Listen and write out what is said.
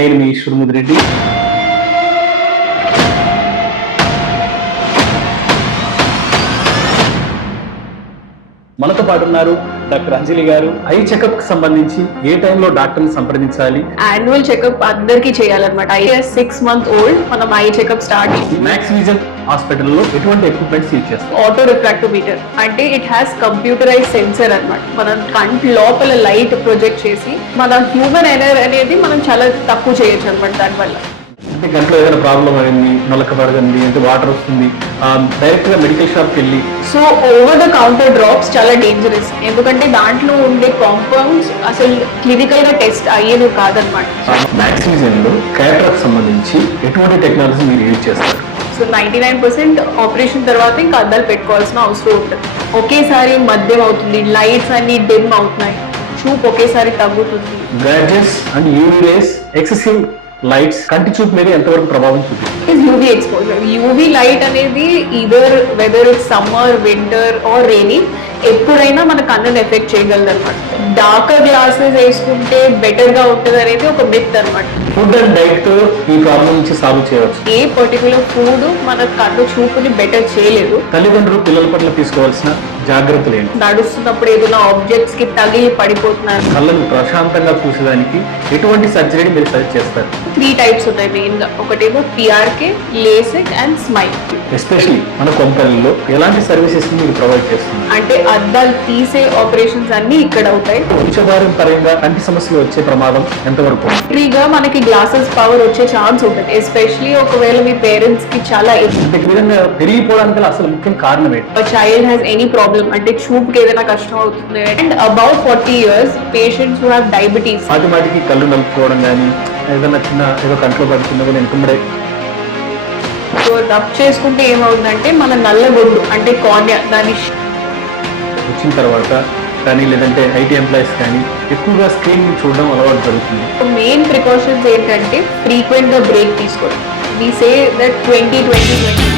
నేను మీ ఈశ్వరముద్రి రెడ్డి. మనతో పాటు ఉన్నారు డాక్టర్ అంజలి గారు. ఐ చెకప్ కి సంబంధించి ఏ టైంలో డాక్టర్ ని సంప్రదించాలి? యాన్యువల్ చెకప్ అందరికీ చేయాలన్నమాట. 6 month old మనం eye checkup start. Max vision హాస్పిటల్లో ఎటువంటి ఎక్విప్మెంట్స్ యూజ్ చేస్తారు? ఆటో రిఫ్రాక్టోమీటర్ అంటే ఇట్ హ్యాస్ కంప్యూటరైజ్ సెన్సర్ అన్నమాట. మనం కంటి లోపల లైట్ ప్రొజెక్ట్ చేసి మన హ్యూమన్ ఎర్రర్ అనేది మనం చాలా తక్కువ చేయొచ్చు అనమాట. దానివల్ల అంటే గంటలో ఏదైనా ప్రాబ్లం అయింది, నొలక పడగండి అంటే వాటర్ వస్తుంది, డైరెక్ట్ గా మెడికల్ షాప్కి వెళ్ళి so over the counter drops చాలా డేంజరస్. ఎందుకంటే దాంట్లో ఉండే కాంపౌండ్స్ అసలు క్లినికల్ గా టెస్ట్ అయ్యేది కాదనమాట. మ్యాక్స్ విజన్ లో క్యాటరాక్ట్ సంబంధించి ఎటువంటి టెక్నాలజీ మీరు యూజ్ చేస్తారు? సో 99% ఆపరేషన్ తర్వాత ఇంకా అద్దాలు పెట్టుకోవాల్సిన అవసరం ఉంటుంది. ఒకేసారి మద్యం అవుతుంది, లైట్స్ అన్ని డిమ్ అవుతున్నాయి, చూపు ఒకేసారి తగ్గుతుంది. Gadgets and UV rays, excessive lights కంటి చూపు మీద ఎంతవరకు ప్రభావం చూపిస్తుంది? UV exposure. యూవీ లైట్ అనేది either whether it's summer, winter or rainy ఎప్పుడైనా మన కన్నుని ఎఫెక్ట్ చేయగలదు అనమాట. డార్కర్ గ్లాసెస్ వేసుకుంటే బెటర్ గా ఉంటుంది అనేది ఒక మిత్ అనమాట. ఫుడ్ అండ్ డైట్ తో ఈ ప్రాబ్లం నుంచి సాల్వ్ చేయవచ్చు. ఏ పర్టికులర్ ఫుడ్ మన కన్ను చూపుని బెటర్ చేయలేదు. తల్లిదండ్రులు పిల్లల పట్ల తీసుకోవాల్సిన జాగ్రత్తలు ఏంటి? నడుస్తున్నప్పుడు ఏదైనా ఆబ్జెక్ట్స్ కి తగిలి పడిపోతున్నారు. కళ్ళను ప్రశాంతంగా చూసేదానికి ఎటువంటి సర్జరీని మీరు సజెస్ట్ చేస్తారు? 3 types ఉన్నాయి మెయిన్ గా. ఒకటేమో PRK, LASIK and smile. Especially మన కొంపల్లిలో ఎలాంటి సర్వీసెస్ మీరు ప్రొవైడ్ చేస్తున్నారు? అంటే అద్దాలు తీసే ఆపరేషన్స్ అన్ని ఇక్కడ అవుతాయి. వంశపారం పరంగా కంటి సమస్యలు వచ్చే ప్రమాదం ఎంతవరకు? ఫ్రీగా మనకి గ్లాసెస్ పవర్ వచ్చే ఛాన్స్ ఉంటుంది. ఎస్పెషల్లీ ఒకవేళ మీ పేరెంట్స్ కి చాలా అంటే ఈ విధంగా పెరిగిపోవడానికి అసలు ముఖ్యం కారణం ఏంటి? చైల్డ్ హ్యాస్ ఎనీ ప్రాబ్లమ్ అంటే చూపుకి ఏదైనా కష్టం అవుతుంది. And about 40 years patients who have diabetes, మాటిమాటికి కళ్ళు నలుపుకోవడం కానీ ఏదైనా చిన్న ఏదో కంట్లో పడుతున్నా కానీ వెనుకబడే సో రబ్ చేసుకుంటే ఏమవుతుందంటే మన నల్లగొడ్డు అంటే కార్నియా దాని వచ్చిన తర్వాత కానీ లేదంటే ఐటీ ఎంప్లాయీస్ కానీ ఎక్కువగా స్క్రీన్ చూడడం అలవాటు జరుగుతుంది. మెయిన్ ప్రికాషన్స్ ఏంటంటే ఫ్రీక్వెంట్ గా బ్రేక్ తీసుకోవడం. వి సే దట్ 20-20-20